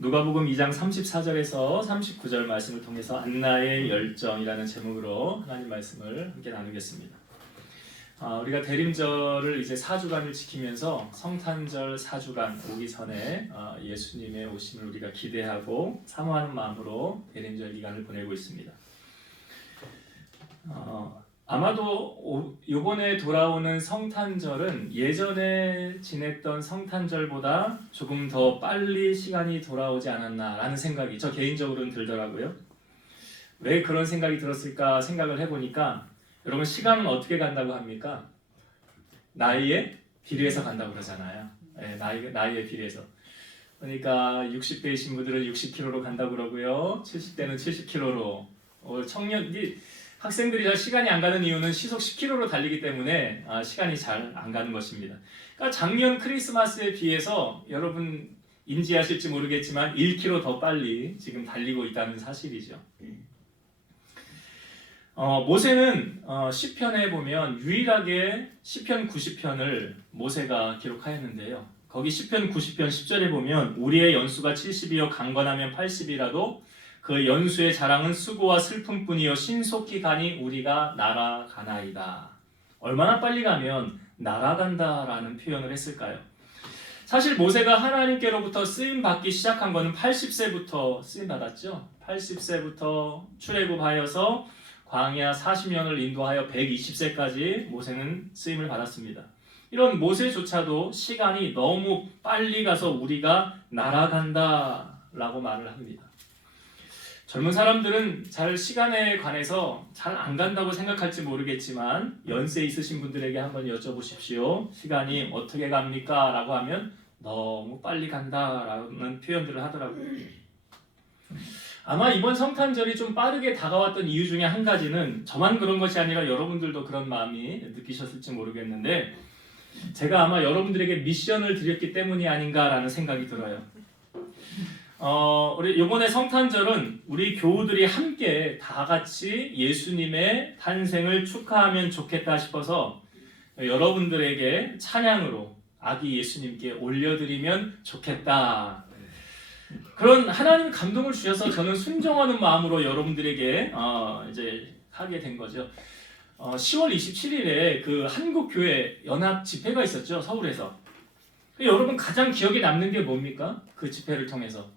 누가복음 2장 34절에서 39절 말씀을 통해서 안나의 열정이라는 제목으로 하나님 말씀을 함께 나누겠습니다. 우리가 대림절을 이제 4주간을 지키면서 성탄절 4주간 오기 전에 예수님의 오심을 우리가 기대하고 사모하는 마음으로 대림절 기간을 보내고 있습니다. 아마도 이번에 돌아오는 성탄절은 예전에 지냈던 성탄절보다 조금 더 빨리 시간이 돌아오지 않았나라는 생각이 저 개인적으로는 들더라고요. 왜 그런 생각이 들었을까 생각을 해보니까 여러분, 시간은 어떻게 간다고 합니까? 나이에 비례해서 간다고 그러잖아요. 네, 나이에 비례해서. 그러니까 60대이신 분들은 60km로 간다고 그러고요. 70대는 70km로. 학생들이 잘 시간이 안 가는 이유는 시속 10km로 달리기 때문에 시간이 잘 안 가는 것입니다. 그러니까 작년 크리스마스에 비해서 여러분 인지하실지 모르겠지만 1km 더 빨리 지금 달리고 있다는 사실이죠. 모세는 시편에 보면 유일하게 시편 90편을 모세가 기록하였는데요. 거기 시편 90편 10절에 보면 우리의 연수가 70이요 강건하면 80이라도 그 연수의 자랑은 수고와 슬픔뿐이요 신속히 가니 우리가 날아가나이다. 얼마나 빨리 가면 날아간다라는 표현을 했을까요? 사실 모세가 하나님께로부터 쓰임받기 시작한 것은 80세부터 쓰임받았죠. 80세부터 출애굽하여서 광야 40년을 인도하여 120세까지 모세는 쓰임을 받았습니다. 이런 모세조차도 시간이 너무 빨리 가서 우리가 날아간다라고 말을 합니다. 젊은 사람들은 잘 시간에 관해서 잘 안 간다고 생각할지 모르겠지만 연세 있으신 분들에게 한번 여쭤보십시오. 시간이 어떻게 갑니까? 라고 하면 너무 빨리 간다라는 표현들을 하더라고요. 아마 이번 성탄절이 좀 빠르게 다가왔던 이유 중에 한 가지는 저만 그런 것이 아니라 여러분들도 그런 마음이 느끼셨을지 모르겠는데 제가 아마 여러분들에게 미션을 드렸기 때문이 아닌가라는 생각이 들어요. 우리 이번에 성탄절은 우리 교우들이 함께 다 같이 예수님의 탄생을 축하하면 좋겠다 싶어서 여러분들에게 찬양으로 아기 예수님께 올려드리면 좋겠다. 그런 하나님 감동을 주셔서 저는 순종하는 마음으로 여러분들에게 이제 하게 된 거죠. 10월 27일에 그 한국교회 연합 집회가 있었죠, 서울에서. 여러분 가장 기억에 남는 게 뭡니까? 그 집회를 통해서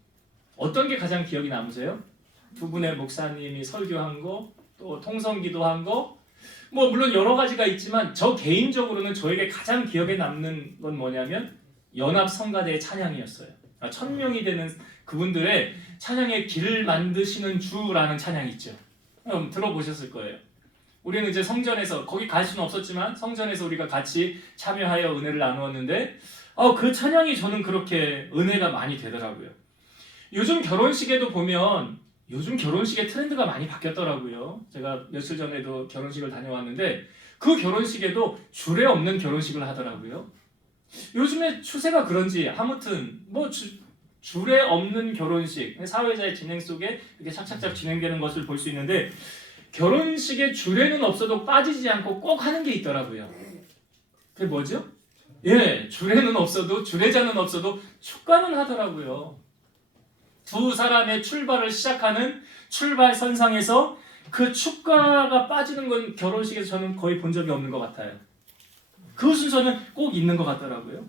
어떤 게 가장 기억이 남으세요? 두 분의 목사님이 설교한 거, 또 통성기도한 거, 물론 여러 가지가 있지만 저 개인적으로는 저에게 가장 기억에 남는 건 뭐냐면 연합 성가대의 찬양이었어요. 1000명이 되는 그분들의 찬양의 길을 만드시는 주라는 찬양이 있죠. 들어보셨을 거예요. 우리는 이제 성전에서 거기 갈 수는 없었지만 성전에서 우리가 같이 참여하여 은혜를 나누었는데 그 찬양이 저는 그렇게 은혜가 많이 되더라고요. 요즘 결혼식에도 보면 요즘 결혼식의 트렌드가 많이 바뀌었더라고요. 제가 며칠 전에도 결혼식을 다녀왔는데 그 결혼식에도 주례 없는 결혼식을 하더라고요. 요즘에 추세가 그런지 아무튼 주례 없는 결혼식, 사회자의 진행 속에 이렇게 착착착 진행되는 것을 볼 수 있는데 결혼식에 주례는 없어도 빠지지 않고 꼭 하는 게 있더라고요. 그게 뭐죠? 주례는 없어도 주례자는 없어도 축가는 하더라고요. 두 사람의 출발을 시작하는 출발선상에서 그 축가가 빠지는 건 결혼식에서 저는 거의 본 적이 없는 것 같아요. 그 순서는 꼭 있는 것 같더라고요.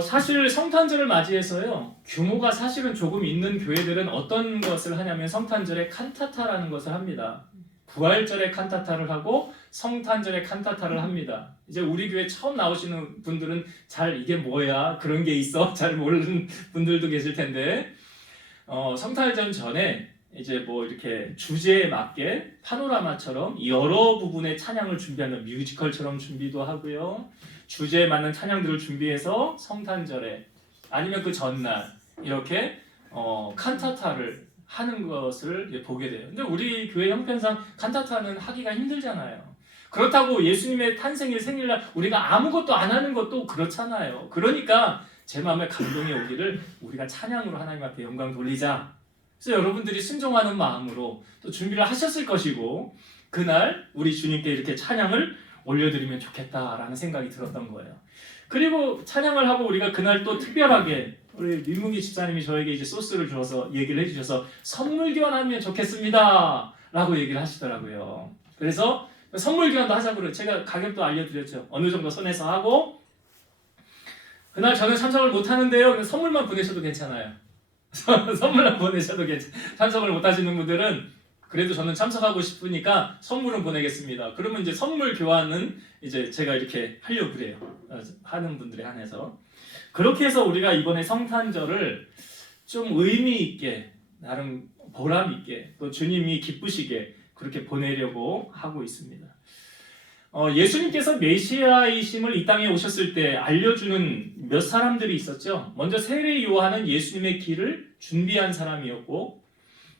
사실 성탄절을 맞이해서요, 규모가 사실은 조금 있는 교회들은 어떤 것을 하냐면 성탄절에 칸타타라는 것을 합니다. 부활절에 칸타타를 하고 성탄절에 칸타타를 합니다. 이제 우리 교회 처음 나오시는 분들은 잘 이게 뭐야? 그런 게 있어? 잘 모르는 분들도 계실 텐데 성탄절 전에 이제 이렇게 주제에 맞게 파노라마처럼 여러 부분의 찬양을 준비하는 뮤지컬처럼 준비도 하고요. 주제에 맞는 찬양들을 준비해서 성탄절에 아니면 그 전날 이렇게 칸타타를 하는 것을 보게 돼요. 근데 우리 교회 형편상 칸타타는 하기가 힘들잖아요. 그렇다고 예수님의 탄생일 생일날 우리가 아무것도 안 하는 것도 그렇잖아요. 그러니까 제 마음에 감동이 오기를 우리가 찬양으로 하나님 앞에 영광 돌리자. 그래서 여러분들이 순종하는 마음으로 또 준비를 하셨을 것이고 그날 우리 주님께 이렇게 찬양을 올려드리면 좋겠다라는 생각이 들었던 거예요. 그리고 찬양을 하고 우리가 그날 또 특별하게 우리 민문기 집사님이 저에게 이제 소스를 주어서 얘기를 해주셔서 선물 교환하면 좋겠습니다 라고 얘기를 하시더라고요. 그래서 선물 교환도 하자고 제가 가격도 알려드렸죠. 어느 정도 선에서 하고, 그날 저는 참석을 못하는데요, 선물만 보내셔도 괜찮아요. 선물만 보내셔도 참석을 못하시는 분들은 그래도 저는 참석하고 싶으니까 선물은 보내겠습니다. 그러면 이제 선물 교환은 이제 제가 이렇게 하려고 그래요. 하는 분들에 한해서. 그렇게 해서 우리가 이번에 성탄절을 좀 의미 있게, 나름 보람 있게, 또 주님이 기쁘시게 그렇게 보내려고 하고 있습니다. 예수님께서 메시아이심을 이 땅에 오셨을 때 알려주는 몇 사람들이 있었죠. 먼저 세례 요한은 예수님의 길을 준비한 사람이었고,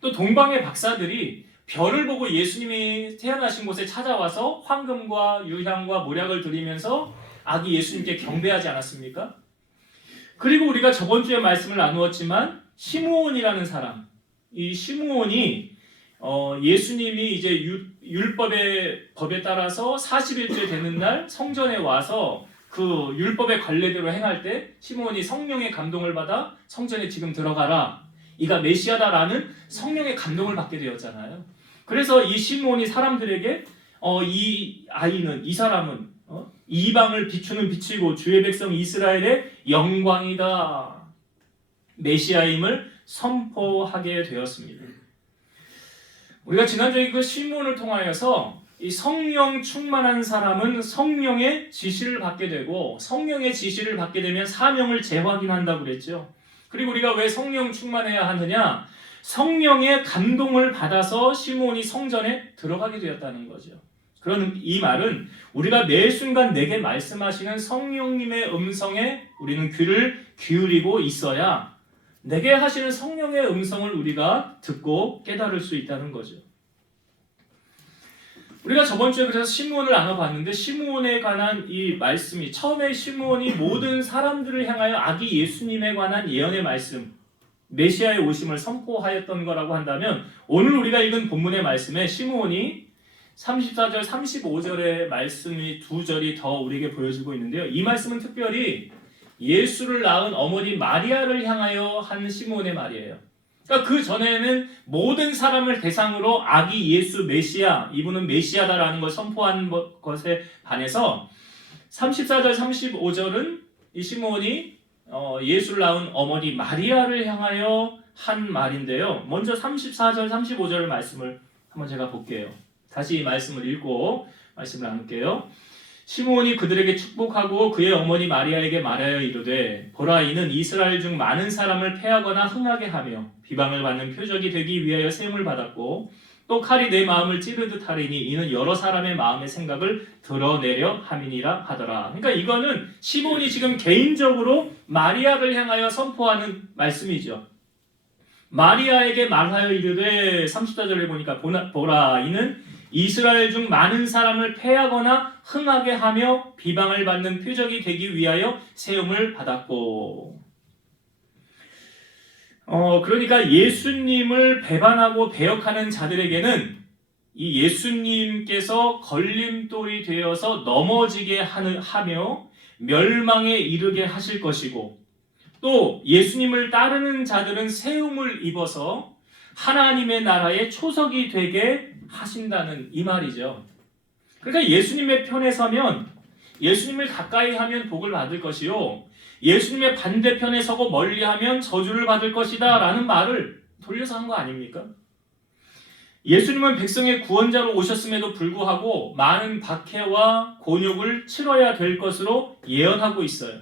또 동방의 박사들이 별을 보고 예수님이 태어나신 곳에 찾아와서 황금과 유향과 모략을 드리면서 아기 예수님께 경배하지 않았습니까? 그리고 우리가 저번 주에 말씀을 나누었지만 시므온이라는 사람, 이 시므온이 예수님이 이제 율법의 법에 따라서 40일째 되는 날 성전에 와서 그 율법의 관례대로 행할 때 시므온이 성령의 감동을 받아 성전에 지금 들어가라, 이가 메시아다라는 성령의 감동을 받게 되었잖아요. 그래서 이 시므온이 사람들에게 이 아이는, 이 사람은 이방을 비추는 빛이고 주의 백성 이스라엘의 영광이다, 메시아임을 선포하게 되었습니다. 우리가 지난주에 그 시므온을 통하여서 이 성령 충만한 사람은 성령의 지시를 받게 되고, 성령의 지시를 받게 되면 사명을 재확인한다고 그랬죠. 그리고 우리가 왜 성령 충만해야 하느냐? 성령의 감동을 받아서 시므온이 성전에 들어가게 되었다는 거죠. 그런 이 말은 우리가 매 순간 내게 말씀하시는 성령님의 음성에 우리는 귀를 기울이고 있어야 내게 하시는 성령의 음성을 우리가 듣고 깨달을 수 있다는 거죠. 우리가 저번 주에 그래서 시므온을 나눠봤는데, 시므온에 관한 이 말씀이, 처음에 시므온이 모든 사람들을 향하여 아기 예수님에 관한 예언의 말씀, 메시아의 오심을 선포하였던 거라고 한다면, 오늘 우리가 읽은 본문의 말씀에 시므온이 34절, 35절의 말씀이 두 절이 더 우리에게 보여주고 있는데요. 이 말씀은 특별히 예수를 낳은 어머니 마리아를 향하여 한 시므온의 말이에요. 그러니까 그 전에는 모든 사람을 대상으로 아기 예수 메시아, 이분은 메시아다라는 걸 선포한 것에 반해서 34절, 35절은 이 시므온이 예수를 낳은 어머니 마리아를 향하여 한 말인데요. 먼저 34절, 35절 말씀을 한번 제가 볼게요. 다시 이 말씀을 읽고 말씀을 나눌게요. 시므온이 그들에게 축복하고 그의 어머니 마리아에게 말하여 이르되, 보라, 이는 이스라엘 중 많은 사람을 패하거나 흥하게 하며 비방을 받는 표적이 되기 위하여 세움을 받았고, 또 칼이 내 마음을 찌르듯 하리니 이는 여러 사람의 마음의 생각을 드러내려 함이니라 하더라. 그러니까 이거는 시므온이 지금 개인적으로 마리아를 향하여 선포하는 말씀이죠. 마리아에게 말하여 이르되, 34절에 보니까 보라, 이는 이스라엘 중 많은 사람을 패하거나 흥하게 하며 비방을 받는 표적이 되기 위하여 세움을 받았고, 그러니까 예수님을 배반하고 배역하는 자들에게는 이 예수님께서 걸림돌이 되어서 넘어지게 하며 멸망에 이르게 하실 것이고, 또 예수님을 따르는 자들은 세움을 입어서 하나님의 나라의 초석이 되게 하신다는 이 말이죠. 그러니까 예수님의 편에 서면, 예수님을 가까이 하면 복을 받을 것이요, 예수님의 반대편에 서고 멀리하면 저주를 받을 것이다 라는 말을 돌려서 한 거 아닙니까? 예수님은 백성의 구원자로 오셨음에도 불구하고 많은 박해와 곤욕을 치러야 될 것으로 예언하고 있어요.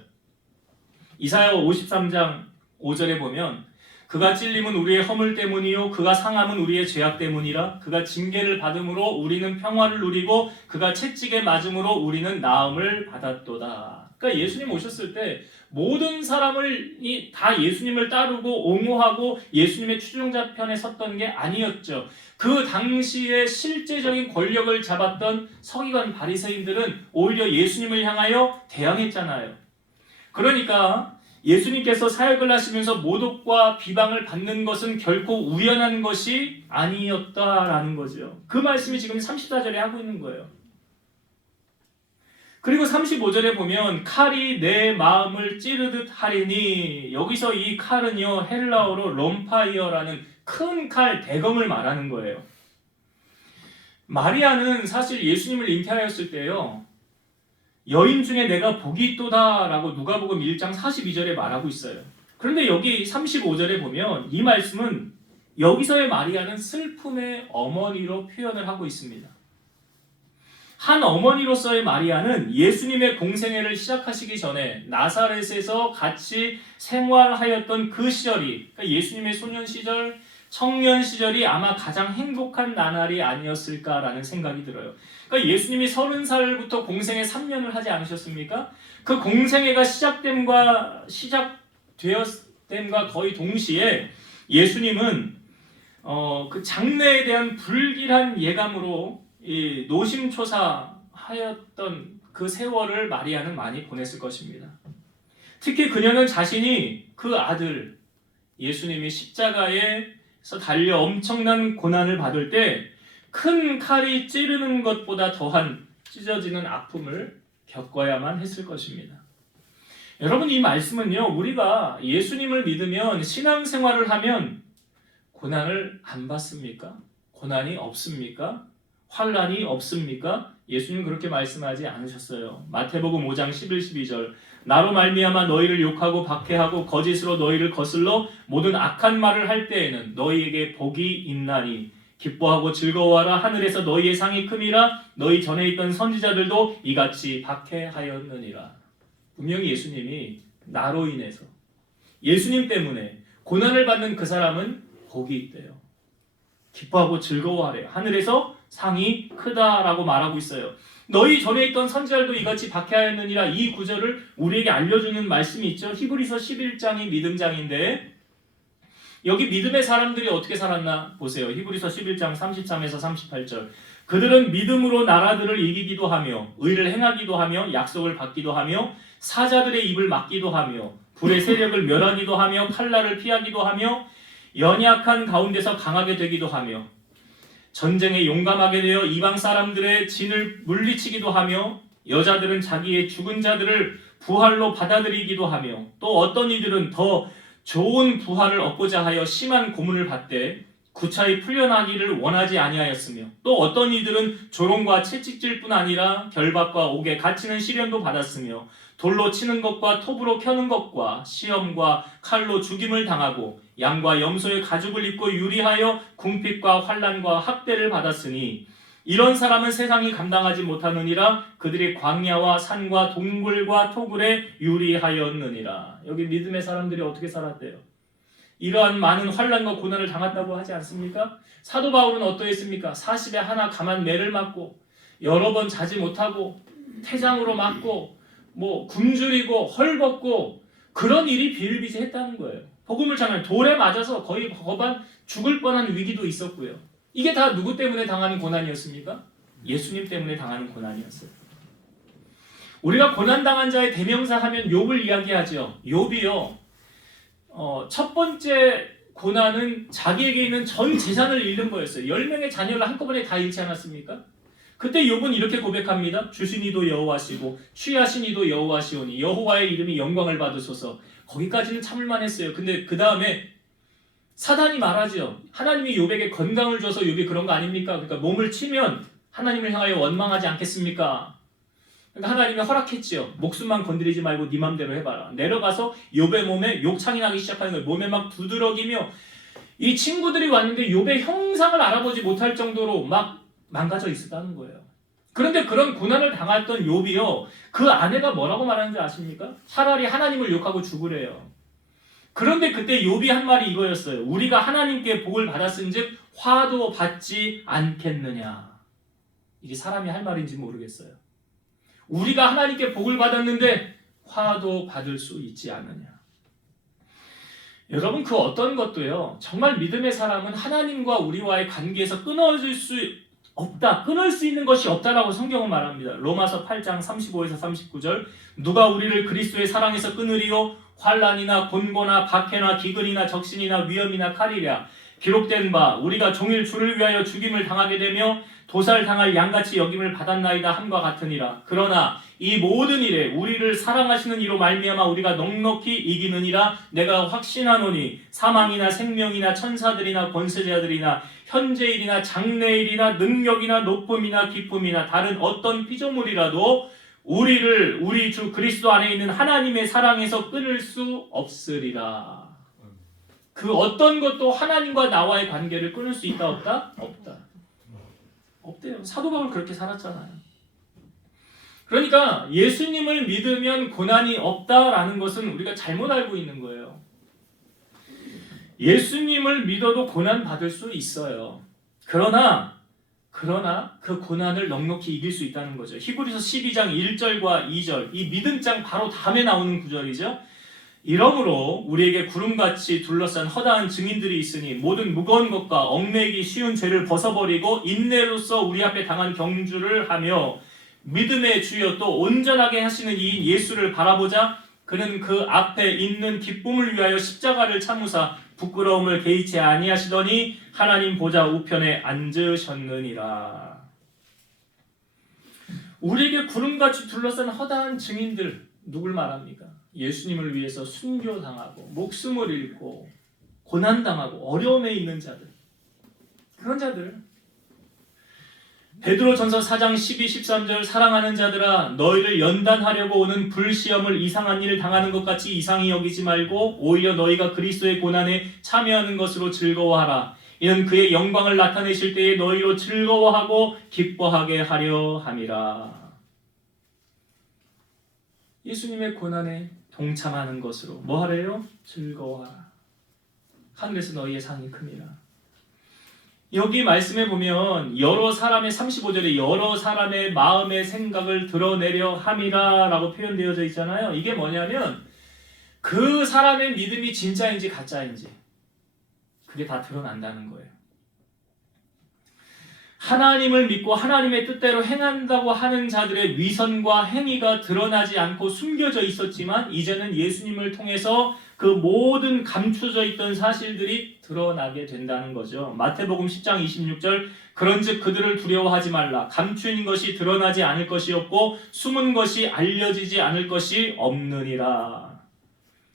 이사야 53장 5절에 보면, 그가 찔림은 우리의 허물 때문이요 그가 상함은 우리의 죄악 때문이라. 그가 징계를 받음으로 우리는 평화를 누리고 그가 채찍에 맞음으로 우리는 나음을 받았도다. 그러니까 예수님 오셨을 때 모든 사람을 다 예수님을 따르고 옹호하고 예수님의 추종자 편에 섰던 게 아니었죠. 그 당시에 실제적인 권력을 잡았던 서기관 바리새인들은 오히려 예수님을 향하여 대항했잖아요. 그러니까 예수님께서 사역을 하시면서 모독과 비방을 받는 것은 결코 우연한 것이 아니었다라는 거죠. 그 말씀이 지금 34절에 하고 있는 거예요. 그리고 35절에 보면 칼이 내 마음을 찌르듯 하리니, 여기서 이 칼은요 헬라어로 롬파이어라는 큰 칼, 대검을 말하는 거예요. 마리아는 사실 예수님을 잉태하였을 때요, 여인 중에 내가 복이 있도다 라고 누가복음 1장 42절에 말하고 있어요. 그런데 여기 35절에 보면 이 말씀은 여기서의 마리아는 슬픔의 어머니로 표현을 하고 있습니다. 한 어머니로서의 마리아는 예수님의 공생애를 시작하시기 전에 나사렛에서 같이 생활하였던 그 시절이, 그러니까 예수님의 소년 시절, 청년 시절이 아마 가장 행복한 나날이 아니었을까라는 생각이 들어요. 그러니까 예수님이 30살부터 공생애 3년을 하지 않으셨습니까? 그 공생애가 시작됨과 거의 동시에 예수님은 그 장래에 대한 불길한 예감으로 이 노심초사하였던 그 세월을 마리아는 많이 보냈을 것입니다. 특히 그녀는 자신이 그 아들 예수님이 십자가에서 달려 엄청난 고난을 받을 때 큰 칼이 찌르는 것보다 더한 찢어지는 아픔을 겪어야만 했을 것입니다. 여러분, 이 말씀은요, 우리가 예수님을 믿으면 신앙생활을 하면 고난을 안 받습니까? 고난이 없습니까? 환난이 없습니까? 예수님 그렇게 말씀하지 않으셨어요. 마태복음 5장 11, 12절 나로 말미암아 너희를 욕하고 박해하고 거짓으로 너희를 거슬러 모든 악한 말을 할 때에는 너희에게 복이 있나니 기뻐하고 즐거워하라. 하늘에서 너희의 상이 큼이라. 너희 전에 있던 선지자들도 이같이 박해하였느니라. 분명히 예수님이 나로 인해서, 예수님 때문에 고난을 받는 그 사람은 복이 있대요. 기뻐하고 즐거워하래요. 하늘에서 상이 크다라고 말하고 있어요. 너희 전에 있던 선지자들도 이같이 박해하였느니라. 이 구절을 우리에게 알려주는 말씀이 있죠. 히브리서 11장이 믿음장인데 여기 믿음의 사람들이 어떻게 살았나 보세요. 히브리서 11장 33에서 38절 그들은 믿음으로 나라들을 이기기도 하며 의를 행하기도 하며 약속을 받기도 하며 사자들의 입을 막기도 하며 불의 세력을 멸하기도 하며 칼날을 피하기도 하며 연약한 가운데서 강하게 되기도 하며 전쟁에 용감하게 되어 이방 사람들의 진을 물리치기도 하며 여자들은 자기의 죽은 자들을 부활로 받아들이기도 하며 또 어떤 이들은 더 좋은 부활을 얻고자 하여 심한 고문을 받되 구차히 풀려나기를 원하지 아니하였으며 또 어떤 이들은 조롱과 채찍질뿐 아니라 결박과 옥에 갇히는 시련도 받았으며 돌로 치는 것과 톱으로 켜는 것과 시험과 칼로 죽임을 당하고 양과 염소의 가죽을 입고 유리하여 궁핍과 환난과 학대를 받았으니 이런 사람은 세상이 감당하지 못하느니라. 그들이 광야와 산과 동굴과 토굴에 유리하였느니라. 여기 믿음의 사람들이 어떻게 살았대요? 이러한 많은 환난과 고난을 당했다고 하지 않습니까? 사도 바울은 어떠했습니까? 40에 하나 감한 매를 맞고 여러 번 자지 못하고 태장으로 맞고 굶주리고 헐벗고 그런 일이 비일비재했다는 거예요. 복음을 전하는 돌에 맞아서 거의 거반 죽을 뻔한 위기도 있었고요. 이게 다 누구 때문에 당하는 고난이었습니까? 예수님 때문에 당하는 고난이었어요. 우리가 고난당한 자의 대명사 하면 욥을 이야기하죠. 욥이요. 첫 번째 고난은 자기에게 있는 전 재산을 잃는 거였어요. 10명의 자녀를 한꺼번에 다 잃지 않았습니까? 그때 욥은 이렇게 고백합니다. 주시니도 여호와시고 취하시니도 여호와시오니 여호와의 이름이 영광을 받으소서. 거기까지는 참을만 했어요. 근데 그 다음에 사단이 말하죠. 하나님이 욥에게 건강을 줘서 욥이 그런 거 아닙니까? 그러니까 몸을 치면 하나님을 향하여 원망하지 않겠습니까? 그러니까 하나님이 허락했지요. 목숨만 건드리지 말고 네 맘대로 해봐라. 내려가서 욥의 몸에 욕창이 나기 시작하는 거예요. 몸에 막 두드러기며 이 친구들이 왔는데 욥의 형상을 알아보지 못할 정도로 막 망가져 있었다는 거예요. 그런데 그런 고난을 당했던 욥이요. 그 아내가 뭐라고 말하는지 아십니까? 차라리 하나님을 욕하고 죽으래요. 그런데 그때 욥이 한 말이 이거였어요. 우리가 하나님께 복을 받았은즉 화도 받지 않겠느냐. 이게 사람이 할 말인지 모르겠어요. 우리가 하나님께 복을 받았는데 화도 받을 수 있지 않느냐. 여러분, 그 어떤 것도요. 정말 믿음의 사람은 하나님과 우리와의 관계에서 끊어질 수 없다. 끊을 수 있는 것이 없다라고 성경은 말합니다. 로마서 8장 35에서 39절 누가 우리를 그리스도의 사랑에서 끊으리요? 환난이나 곤고나 박해나 기근이나 적신이나 위험이나 칼이랴. 기록된 바 우리가 종일 주를 위하여 죽임을 당하게 되며 도살당할 양같이 여김을 받았나이다 함과 같으니라. 그러나 이 모든 일에 우리를 사랑하시는 이로 말미암아 우리가 넉넉히 이기느니라 내가 확신하노니 사망이나 생명이나 천사들이나 권세자들이나 현재일이나 장래일이나 능력이나 높음이나 기쁨이나 다른 어떤 피조물이라도 우리를 우리 주 그리스도 안에 있는 하나님의 사랑에서 끊을 수 없으리라. 그 어떤 것도 하나님과 나와의 관계를 끊을 수 있다 없다? 없다. 없대요. 사도 바울 그렇게 살았잖아요. 그러니까 예수님을 믿으면 고난이 없다라는 것은 우리가 잘못 알고 있는 거예요. 예수님을 믿어도 고난 받을 수 있어요. 그러나 그 고난을 넉넉히 이길 수 있다는 거죠. 히브리서 12장 1절과 2절 이 믿음장 바로 다음에 나오는 구절이죠. 이러므로 우리에게 구름같이 둘러싼 허다한 증인들이 있으니 모든 무거운 것과 얽매이기 쉬운 죄를 벗어버리고 인내로서 우리 앞에 당한 경주를 하며 믿음의 주여 또 온전하게 하시는 이인 예수를 바라보자. 그는 그 앞에 있는 기쁨을 위하여 십자가를 참으사 부끄러움을 개의치 아니하시더니 하나님 보좌 우편에 앉으셨느니라. 우리에게 구름같이 둘러싼 허다한 증인들 누굴 말합니까? 예수님을 위해서 순교당하고 목숨을 잃고 고난당하고 어려움에 있는 자들, 그런 자들. 베드로전서 4장 12, 13절 사랑하는 자들아 너희를 연단하려고 오는 불시험을 이상한 일을 당하는 것 같이 이상히 여기지 말고 오히려 너희가 그리스도의 고난에 참여하는 것으로 즐거워하라. 이는 그의 영광을 나타내실 때에 너희로 즐거워하고 기뻐하게 하려 함이라. 예수님의 고난에 동참하는 것으로 뭐 하래요? 즐거워하라. 하늘에서 너희의 상이 큼이라. 여기 말씀에 보면 여러 사람의 35절에 여러 사람의 마음의 생각을 드러내려 함이라 라고 표현되어져 있잖아요. 이게 뭐냐면 그 사람의 믿음이 진짜인지 가짜인지 그게 다 드러난다는 거예요. 하나님을 믿고 하나님의 뜻대로 행한다고 하는 자들의 위선과 행위가 드러나지 않고 숨겨져 있었지만 이제는 예수님을 통해서 그 모든 감춰져 있던 사실들이 드러나게 된다는 거죠. 마태복음 10장 26절 그런즉 그들을 두려워하지 말라. 감추인 것이 드러나지 않을 것이 없고 숨은 것이 알려지지 않을 것이 없느니라.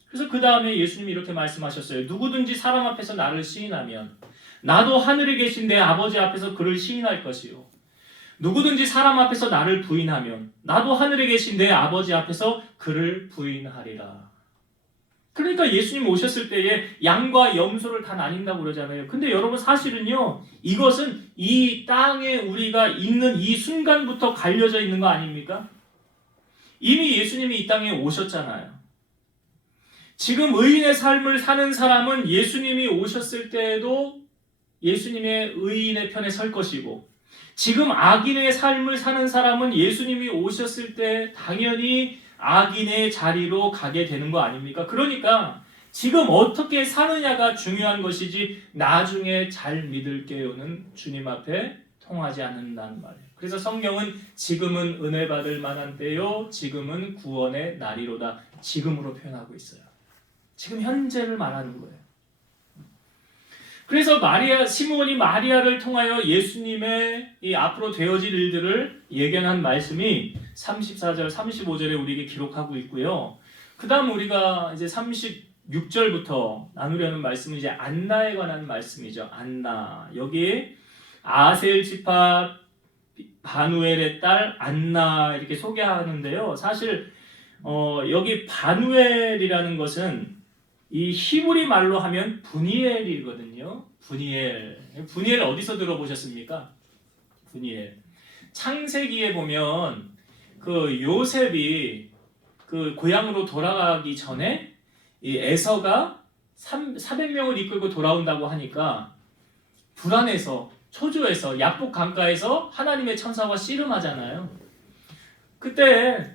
그래서 그 다음에 예수님이 이렇게 말씀하셨어요. 누구든지 사람 앞에서 나를 시인하면 나도 하늘에 계신 내 아버지 앞에서 그를 시인할 것이요. 누구든지 사람 앞에서 나를 부인하면 나도 하늘에 계신 내 아버지 앞에서 그를 부인하리라. 그러니까 예수님 오셨을 때에 양과 염소를 다 나뉜다고 그러잖아요. 근데 여러분 사실은요, 이것은 이 땅에 우리가 있는 이 순간부터 갈려져 있는 거 아닙니까? 이미 예수님이 이 땅에 오셨잖아요. 지금 의인의 삶을 사는 사람은 예수님이 오셨을 때에도 예수님의 의인의 편에 설 것이고, 지금 악인의 삶을 사는 사람은 예수님이 오셨을 때 당연히 악인의 자리로 가게 되는 거 아닙니까? 그러니까 지금 어떻게 사느냐가 중요한 것이지 나중에 잘 믿을게요는 주님 앞에 통하지 않는다는 말이에요. 그래서 성경은 지금은 은혜 받을 만한 때요, 지금은 구원의 날이로다, 지금으로 표현하고 있어요. 지금 현재를 말하는 거예요. 그래서 시므온이 마리아를 통하여 예수님의 이 앞으로 되어질 일들을 예견한 말씀이 34절, 35절에 우리에게 기록하고 있고요. 그 다음 우리가 이제 36절부터 나누려는 말씀은 이제 안나에 관한 말씀이죠. 안나. 여기에 아셀 지파 바누엘의 딸 안나 이렇게 소개하는데요. 사실 여기 바누엘이라는 것은 이 히브리 말로 하면 브니엘이거든요. 브니엘 어디서 들어보셨습니까? 브니엘. 창세기에 보면 그 요셉이 그 고향으로 돌아가기 전에 이 에서가 400명을 이끌고 돌아온다고 하니까 불안해서 초조해서 야복 강가에서 하나님의 천사와 씨름하잖아요. 그때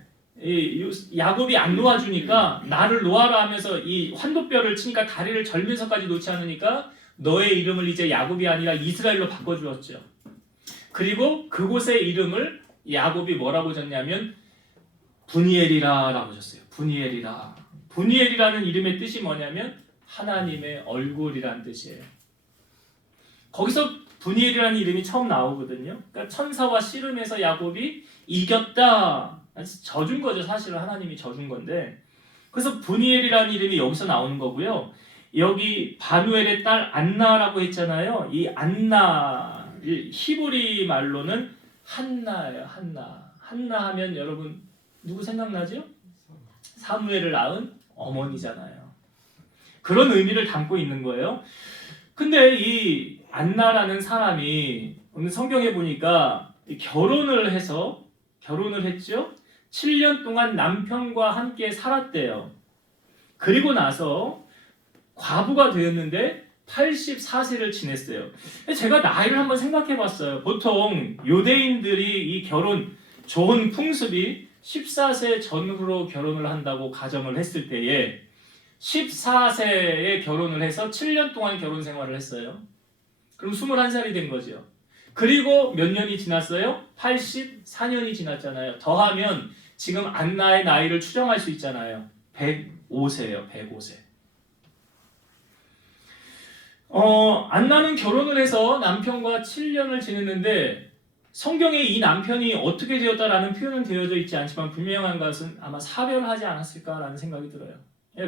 야곱이 안 놓아주니까 나를 놓아라 하면서 이 환도뼈를 치니까 다리를 절면서까지 놓지 않으니까 너의 이름을 이제 야곱이 아니라 이스라엘로 바꿔주었죠. 그리고 그곳의 이름을 야곱이 뭐라고 졌냐면 브니엘이라 라고 졌어요. 브니엘이라. 브니엘이라는 이름의 뜻이 뭐냐면 하나님의 얼굴이라는 뜻이에요. 거기서 브니엘이라는 이름이 처음 나오거든요. 그러니까 천사와 씨름해서 야곱이 이겼다. 져준 거죠. 사실은 하나님이 져준 건데. 그래서 브니엘이라는 이름이 여기서 나오는 거고요. 여기 바누엘의 딸 안나라고 했잖아요. 이 안나, 히브리 말로는 한나예요. 한나. 한나 하면 여러분 누구 생각나죠? 사무엘을 낳은 어머니잖아요. 그런 의미를 담고 있는 거예요. 근데 이 안나라는 사람이 오늘 성경에 보니까 결혼을 했죠. 7년 동안 남편과 함께 살았대요. 그리고 나서 과부가 되었는데 84세를 지냈어요. 제가 나이를 한번 생각해 봤어요. 보통 유대인들이 이 결혼 좋은 풍습이 14세 전후로 결혼을 한다고 가정을 했을 때에 14세에 결혼을 해서 7년 동안 결혼 생활을 했어요. 그럼 21살이 된 거죠. 그리고 몇 년이 지났어요? 84년이 지났잖아요. 더하면 지금 안나의 나이를 추정할 수 있잖아요. 105세예요. 105세. 안나는 결혼을 해서 남편과 7년을 지냈는데 성경에 이 남편이 어떻게 되었다라는 표현은 되어져 있지 않지만 분명한 것은 아마 사별을 하지 않았을까라는 생각이 들어요.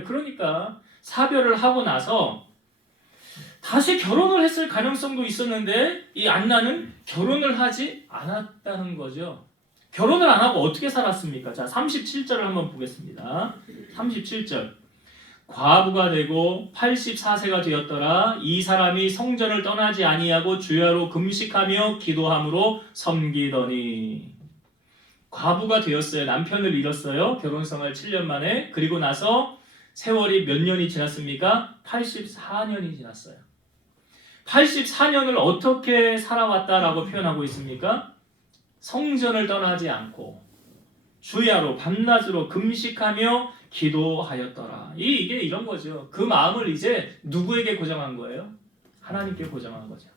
그러니까 사별을 하고 나서 다시 결혼을 했을 가능성도 있었는데 이 안나는 결혼을 하지 않았다는 거죠. 결혼을 안 하고 어떻게 살았습니까? 자, 37절을 한번 보겠습니다. 37절. 과부가 되고 84세가 되었더라. 이 사람이 성전을 떠나지 아니하고 주야로 금식하며 기도함으로 섬기더니. 과부가 되었어요. 남편을 잃었어요. 결혼생활 7년 만에. 그리고 나서 세월이 몇 년이 지났습니까? 84년이 지났어요. 84년을 어떻게 살아왔다라고 표현하고 있습니까? 성전을 떠나지 않고 주야로 밤낮으로 금식하며 기도하였더라. 이게 이런 거죠. 그 마음을 이제 누구에게 고정한 거예요? 하나님께 고정한 거죠.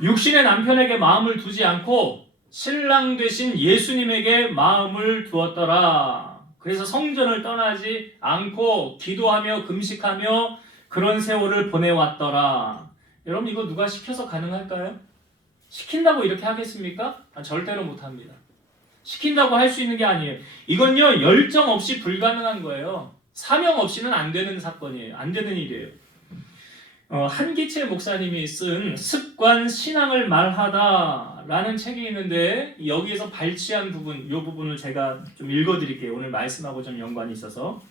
육신의 남편에게 마음을 두지 않고 신랑 되신 예수님에게 마음을 두었더라. 그래서 성전을 떠나지 않고 기도하며 금식하며 그런 세월을 보내왔더라. 여러분 이거 누가 시켜서 가능할까요? 시킨다고 이렇게 하겠습니까? 절대로 못합니다. 시킨다고 할 수 있는 게 아니에요. 이건요 열정 없이 불가능한 거예요. 사명 없이는 안 되는 사건이에요. 안 되는 일이에요. 한기채 목사님이 쓴 습관 신앙을 말하다 라는 책이 있는데 여기에서 발췌한 부분, 이 부분을 제가 좀 읽어드릴게요. 오늘 말씀하고 좀 연관이 있어서.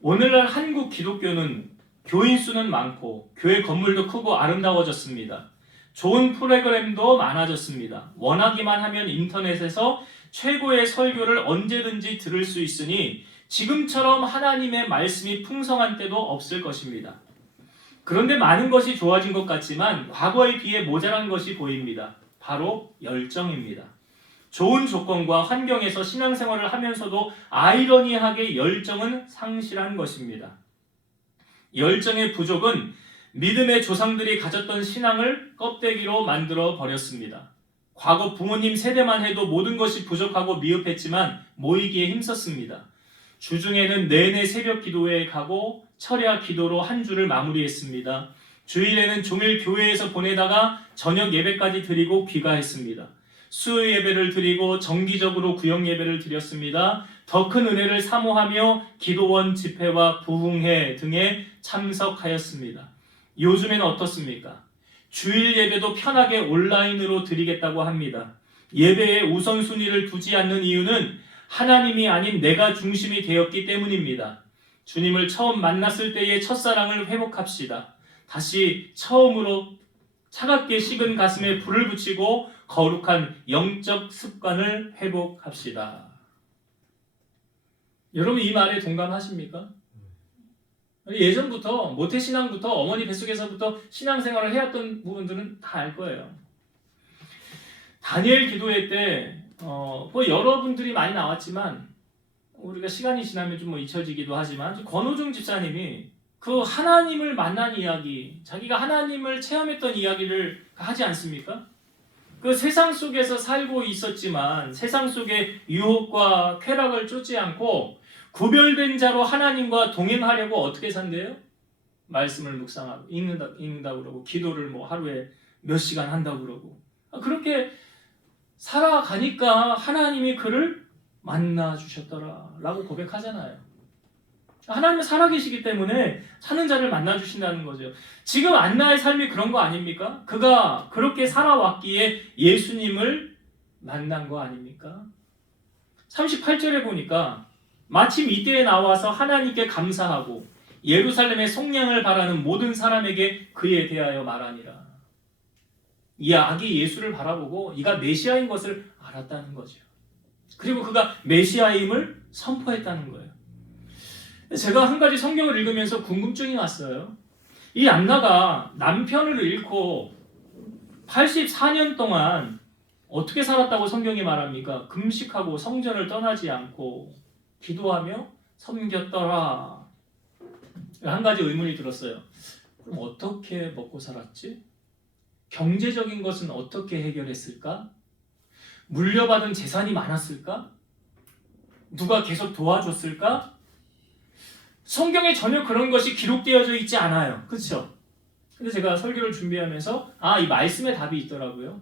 오늘날 한국 기독교는 교인 수는 많고 교회 건물도 크고 아름다워졌습니다. 좋은 프로그램도 많아졌습니다. 원하기만 하면 인터넷에서 최고의 설교를 언제든지 들을 수 있으니 지금처럼 하나님의 말씀이 풍성한 때도 없을 것입니다. 그런데 많은 것이 좋아진 것 같지만 과거에 비해 모자란 것이 보입니다. 바로 열정입니다. 좋은 조건과 환경에서 신앙생활을 하면서도 아이러니하게 열정은 상실한 것입니다. 열정의 부족은 믿음의 조상들이 가졌던 신앙을 껍데기로 만들어 버렸습니다. 과거 부모님 세대만 해도 모든 것이 부족하고 미흡했지만 모이기에 힘썼습니다. 주중에는 내내 새벽 기도회에 가고 철야 기도로 한 주를 마무리했습니다. 주일에는 종일 교회에서 보내다가 저녁 예배까지 드리고 귀가했습니다. 수요 예배를 드리고 정기적으로 구역 예배를 드렸습니다. 더 큰 은혜를 사모하며 기도원 집회와 부흥회 등에 참석하였습니다. 요즘에는 어떻습니까? 주일 예배도 편하게 온라인으로 드리겠다고 합니다. 예배에 우선순위를 두지 않는 이유는 하나님이 아닌 내가 중심이 되었기 때문입니다. 주님을 처음 만났을 때의 첫사랑을 회복합시다. 다시 처음으로 차갑게 식은 가슴에 불을 붙이고 거룩한 영적 습관을 회복합시다. 여러분 이 말에 동감하십니까? 예전부터 모태신앙부터 어머니 뱃속에서부터 신앙생활을 해왔던 부분들은 다 알 거예요. 다니엘 기도회 때 여러분들이 많이 나왔지만 우리가 시간이 지나면 좀 잊혀지기도 하지만 권호중 집사님이 그 하나님을 만난 이야기, 자기가 하나님을 체험했던 이야기를 하지 않습니까? 그 세상 속에서 살고 있었지만 세상 속의 유혹과 쾌락을 쫓지 않고 구별된 자로 하나님과 동행하려고 어떻게 산대요? 말씀을 묵상하고 읽는다고 그러고 기도를 하루에 몇 시간 한다고 그러고 그렇게 살아가니까 하나님이 그를 만나 주셨더라 라고 고백하잖아요. 하나님은 살아계시기 때문에 사는 자를 만나 주신다는 거죠. 지금 안나의 삶이 그런 거 아닙니까? 그가 그렇게 살아왔기에 예수님을 만난 거 아닙니까? 38절에 보니까 마침 이때에 나와서 하나님께 감사하고 예루살렘의 속량을 바라는 모든 사람에게 그에 대하여 말하니라. 이 아기 예수를 바라보고 이가 메시아인 것을 알았다는 거죠. 그리고 그가 메시아임을 선포했다는 거예요. 제가 한 가지 성경을 읽으면서 궁금증이 왔어요. 이 안나가 남편을 잃고 84년 동안 어떻게 살았다고 성경이 말합니까? 금식하고 성전을 떠나지 않고 기도하며 섬겼더라. 한 가지 의문이 들었어요. 그럼 어떻게 먹고 살았지? 경제적인 것은 어떻게 해결했을까? 물려받은 재산이 많았을까? 누가 계속 도와줬을까? 성경에 전혀 그런 것이 기록되어져 있지 않아요. 그렇죠? 근데 제가 설교를 준비하면서 이 말씀에 답이 있더라고요.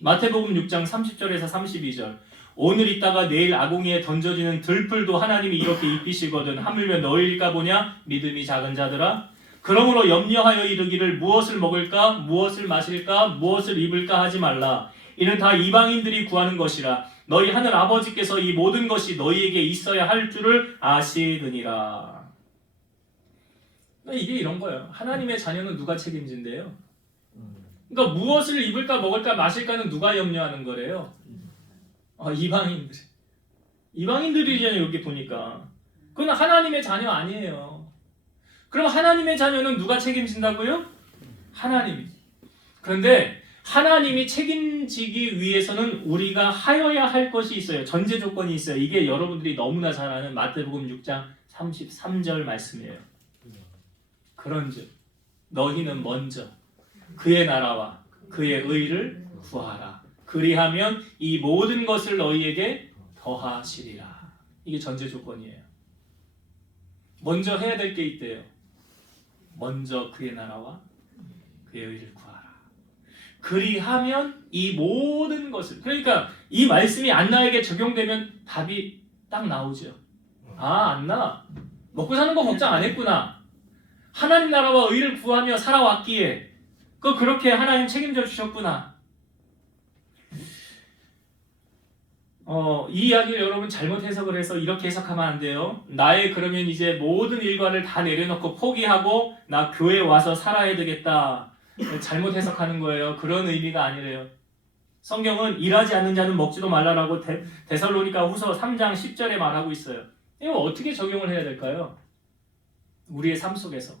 마태복음 6장 30절에서 32절. 오늘 있다가 내일 아궁이에 던져지는 들풀도 하나님이 이렇게 입히시거든 하물며 너희일까 보냐? 믿음이 작은 자들아. 그러므로 염려하여 이르기를 무엇을 먹을까? 무엇을 마실까? 무엇을 입을까? 하지 말라. 이는 다 이방인들이 구하는 것이라. 너희 하늘 아버지께서 이 모든 것이 너희에게 있어야 할 줄을 아시느니라. 이게 이런 거예요. 하나님의 자녀는 누가 책임진대요? 그러니까 무엇을 입을까 먹을까 마실까는 누가 염려하는 거래요? 이방인들. 이방인들이잖아요. 여기 보니까. 그건 하나님의 자녀 아니에요. 그럼 하나님의 자녀는 누가 책임진다고요? 하나님이. 그런데 하나님이 책임지기 위해서는 우리가 하여야 할 것이 있어요. 전제 조건이 있어요. 이게 여러분들이 너무나 잘 아는 마태복음 6장 33절 말씀이에요. 그런즉 너희는 먼저 그의 나라와 그의 의를 구하라. 그리하면 이 모든 것을 너희에게 더하시리라. 이게 전제 조건이에요. 먼저 해야 될 게 있대요. 먼저 그의 나라와 그의 의를 구하라. 그리하면 이 모든 것을, 그러니까 이 말씀이 안나에게 적용되면 답이 딱 나오죠. 안나 먹고 사는 거 걱정 안 했구나. 하나님 나라와 의를 구하며 살아왔기에 그렇게 하나님 책임져 주셨구나. 이 이야기를 여러분 잘못 해석을 해서 이렇게 해석하면 안 돼요. 나의 그러면 이제 모든 일과를 다 내려놓고 포기하고 나 교회 와서 살아야 되겠다. 잘못 해석하는 거예요. 그런 의미가 아니래요. 성경은 일하지 않는 자는 먹지도 말라라고 데살로니가 후서 3장 10절에 말하고 있어요. 이거 어떻게 적용을 해야 될까요? 우리의 삶 속에서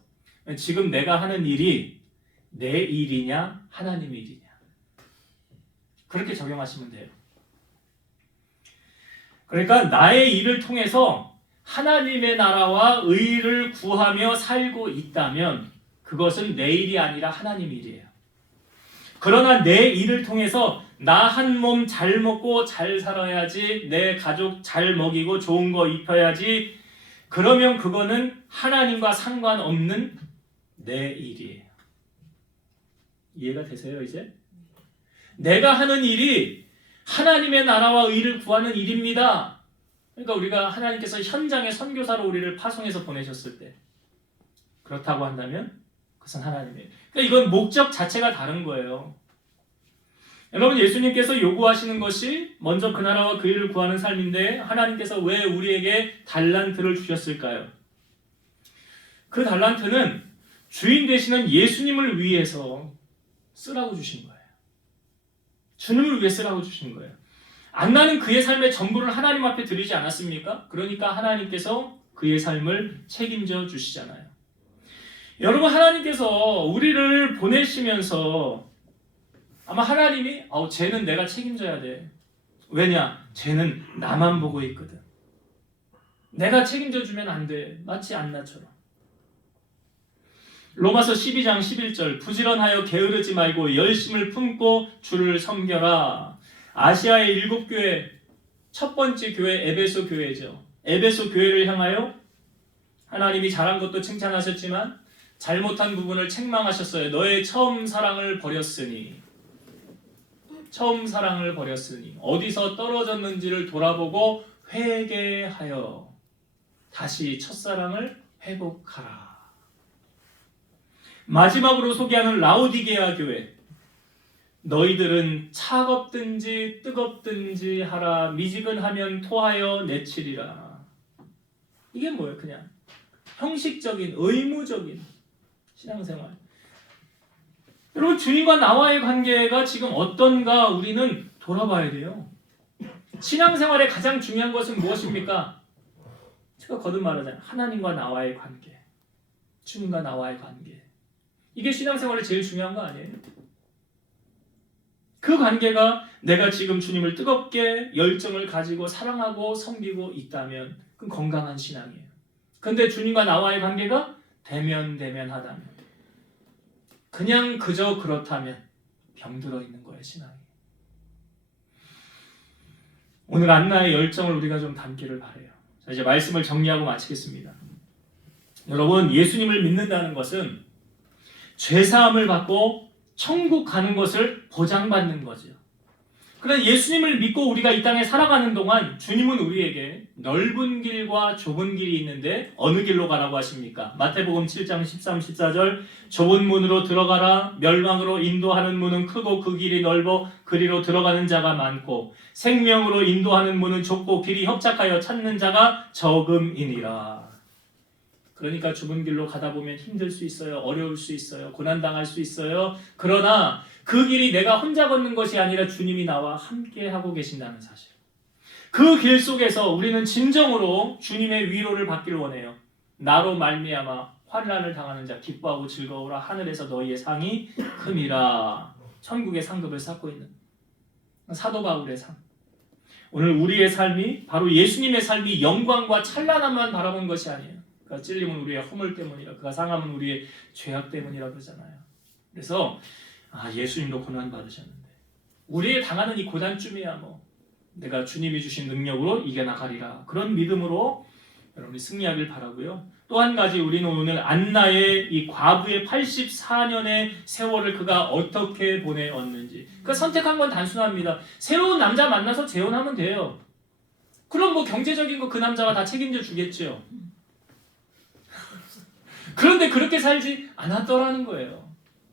지금 내가 하는 일이 내 일이냐 하나님의 일이냐, 그렇게 적용하시면 돼요. 그러니까 나의 일을 통해서 하나님의 나라와 의를 구하며 살고 있다면 그것은 내 일이 아니라 하나님 일이에요. 그러나 내 일을 통해서 나 한 몸 잘 먹고 잘 살아야지, 내 가족 잘 먹이고 좋은 거 입혀야지, 그러면 그거는 하나님과 상관없는 내 일이에요. 이해가 되세요 이제? 내가 하는 일이 하나님의 나라와 의를 구하는 일입니다. 그러니까 우리가 하나님께서 현장에 선교사로 우리를 파송해서 보내셨을 때 그렇다고 한다면 그것은 하나님의, 그러니까 이건 목적 자체가 다른 거예요. 여러분, 예수님께서 요구하시는 것이 먼저 그 나라와 그 일을 구하는 삶인데 하나님께서 왜 우리에게 달란트를 주셨을까요? 그 달란트는 주인 되시는 예수님을 위해서 쓰라고 주신 거예요. 주님을 위해 쓰라고 주신 거예요. 안나는 그의 삶의 전부를 하나님 앞에 드리지 않았습니까? 그러니까 하나님께서 그의 삶을 책임져 주시잖아요. 여러분, 하나님께서 우리를 보내시면서 아마 하나님이 쟤는 내가 책임져야 돼. 왜냐? 쟤는 나만 보고 있거든. 내가 책임져 주면 안 돼. 마치 안나처럼. 로마서 12장 11절 부지런하여 게으르지 말고 열심을 품고 주를 섬겨라. 아시아의 7교회 첫 번째 교회 에베소 교회죠. 에베소 교회를 향하여 하나님이 잘한 것도 칭찬하셨지만 잘못한 부분을 책망하셨어요. 너의 처음 사랑을 버렸으니. 처음 사랑을 버렸으니 어디서 떨어졌는지를 돌아보고 회개하여 다시 첫사랑을 회복하라. 마지막으로 소개하는 라오디게아 교회. 너희들은 차갑든지 뜨겁든지 하라. 미지근하면 토하여 내치리라. 이게 뭐예요? 그냥 형식적인 의무적인 신앙생활. 여러분, 주님과 나와의 관계가 지금 어떤가 우리는 돌아봐야 돼요. 신앙생활의 가장 중요한 것은 무엇입니까? 제가 거듭 말하잖아요. 하나님과 나와의 관계, 주님과 나와의 관계. 이게 신앙생활에 제일 중요한 거 아니에요? 그 관계가 내가 지금 주님을 뜨겁게 열정을 가지고 사랑하고 섬기고 있다면 그건 건강한 신앙이에요. 근데 주님과 나와의 관계가 대면하다면, 그냥 그저 그렇다면 병들어 있는 거예요, 신앙이. 오늘 안나의 열정을 우리가 좀 담기를 바라요. 자, 이제 말씀을 정리하고 마치겠습니다. 여러분, 예수님을 믿는다는 것은 죄사함을 받고 천국 가는 것을 보장받는 거죠. 그런데 예수님을 믿고 우리가 이 땅에 살아가는 동안 주님은 우리에게 넓은 길과 좁은 길이 있는데 어느 길로 가라고 하십니까? 마태복음 7장 13, 14절 좁은 문으로 들어가라. 멸망으로 인도하는 문은 크고 그 길이 넓어 그리로 들어가는 자가 많고 생명으로 인도하는 문은 좁고 길이 협착하여 찾는 자가 적음이니라. 그러니까 좁은 길로 가다 보면 힘들 수 있어요. 어려울 수 있어요. 고난당할 수 있어요. 그러나 그 길이 내가 혼자 걷는 것이 아니라 주님이 나와 함께 하고 계신다는 사실. 그 길 속에서 우리는 진정으로 주님의 위로를 받기를 원해요. 나로 말미암아 환난을 당하는 자 기뻐하고 즐거우라. 하늘에서 너희의 상이 큼이라. 천국의 상급을 쌓고 있는 사도 바울의 삶. 오늘 우리의 삶이 바로 예수님의 삶이 영광과 찬란함만 바라본 것이 아니에요. 그가 찔림은 우리의 허물 때문이라, 그가 상함은 우리의 죄악 때문이라 그러잖아요. 그래서 예수님도 고난 받으셨는데 우리의 당하는 이 고난쯤이야 뭐 내가 주님이 주신 능력으로 이겨나가리라. 그런 믿음으로 여러분이 승리하길 바라고요. 또 한 가지 우리는 오늘 안나의 이 과부의 84년의 세월을 그가 어떻게 보내왔는지. 그가 선택한 건 단순합니다. 새로운 남자 만나서 재혼하면 돼요. 그럼 뭐 경제적인 거 그 남자가 다 책임져 주겠죠. 그런데 그렇게 살지 않았더라는 거예요.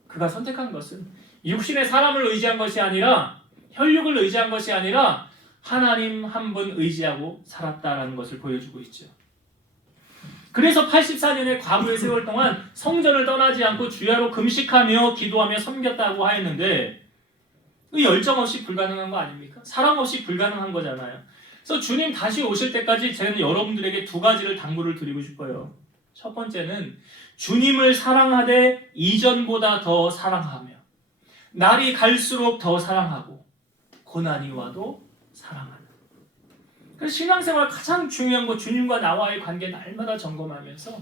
그가 선택한 것은 육신의 사람을 의지한 것이 아니라, 혈육을 의지한 것이 아니라 하나님 한 분 의지하고 살았다라는 것을 보여주고 있죠. 그래서 84년의 과부의 세월 동안 성전을 떠나지 않고 주야로 금식하며 기도하며 섬겼다고 하였는데, 그 열정 없이 불가능한 거 아닙니까? 사랑 없이 불가능한 거잖아요. 그래서 주님 다시 오실 때까지 저는 여러분들에게 두 가지를 당부를 드리고 싶어요. 첫 번째는 주님을 사랑하되 이전보다 더 사랑하며, 날이 갈수록 더 사랑하고, 고난이 와도 사랑하는. 그래서 신앙생활 가장 중요한 거, 주님과 나와의 관계 날마다 점검하면서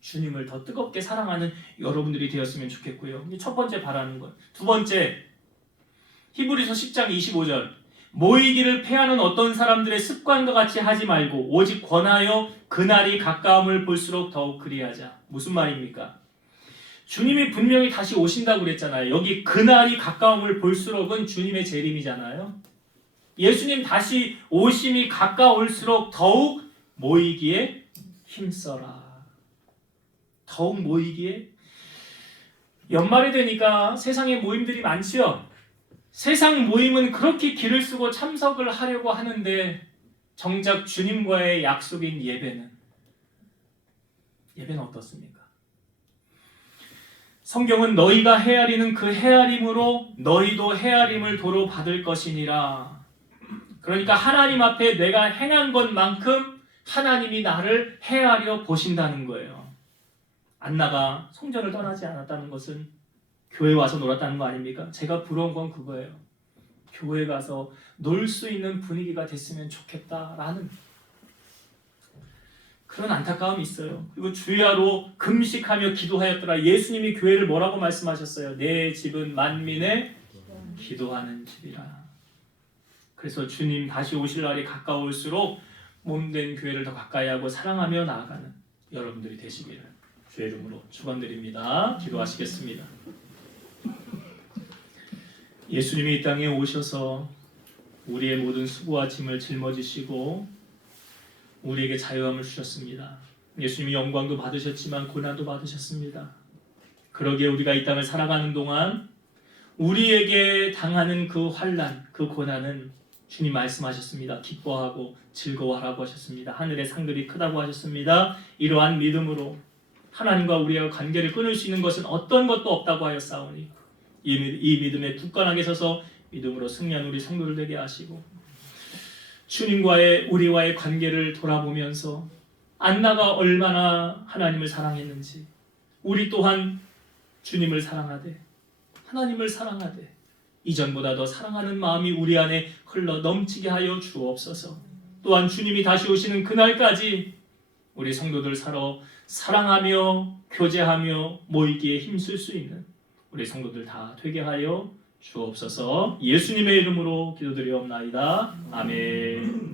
주님을 더 뜨겁게 사랑하는 여러분들이 되었으면 좋겠고요. 첫 번째 바라는 것. 두 번째, 히브리서 10장 25절 모이기를 패하는 어떤 사람들의 습관과 같이 하지 말고 오직 권하여 그날이 가까움을 볼수록 더욱 그리하자. 무슨 말입니까? 주님이 분명히 다시 오신다고 그랬잖아요. 여기 그날이 가까움을 볼수록은 주님의 재림이잖아요. 예수님 다시 오심이 가까울수록 더욱 모이기에 힘써라. 더욱 모이기에. 연말이 되니까 세상에 모임들이 많지요. 세상 모임은 그렇게 길을 쓰고 참석을 하려고 하는데 정작 주님과의 약속인 예배는 어떻습니까? 성경은 너희가 헤아리는 그 헤아림으로 너희도 헤아림을 도로 받을 것이니라. 그러니까 하나님 앞에 내가 행한 것만큼 하나님이 나를 헤아려 보신다는 거예요. 안나가 성전을 떠나지 않았다는 것은 교회 와서 놀았다는 거 아닙니까? 제가 부러운 건 그거예요. 교회 가서 놀 수 있는 분위기가 됐으면 좋겠다라는 그런 안타까움이 있어요. 그리고 주야로 금식하며 기도하였더라. 예수님이 교회를 뭐라고 말씀하셨어요? 내 집은 만민의 기도하는 집이라. 그래서 주님 다시 오실 날이 가까울수록 몸된 교회를 더 가까이 하고 사랑하며 나아가는 여러분들이 되시기를 주의 이름으로 축원드립니다. 기도하시겠습니다. 예수님이 이 땅에 오셔서 우리의 모든 수고와 짐을 짊어지시고 우리에게 자유함을 주셨습니다. 예수님이 영광도 받으셨지만 고난도 받으셨습니다. 그러기에 우리가 이 땅을 살아가는 동안 우리에게 당하는 그 환난, 그 고난은 주님 말씀하셨습니다. 기뻐하고 즐거워하라고 하셨습니다. 하늘의 상들이 크다고 하셨습니다. 이러한 믿음으로 하나님과 우리의 관계를 끊을 수 있는 것은 어떤 것도 없다고 하였사오니 이 믿음에 굳건하게 서서 믿음으로 승리한 우리 성도들 되게 하시고 주님과의 우리와의 관계를 돌아보면서 안나가 얼마나 하나님을 사랑했는지 우리 또한 주님을 사랑하되 하나님을 사랑하되 이전보다 더 사랑하는 마음이 우리 안에 흘러 넘치게 하여 주옵소서. 또한 주님이 다시 오시는 그날까지 우리 성도들 서로 사랑하며 교제하며 모이기에 힘쓸 수 있는 우리 성도들 다 되게 하여 주옵소서. 예수님의 이름으로 기도드리옵나이다. 아멘.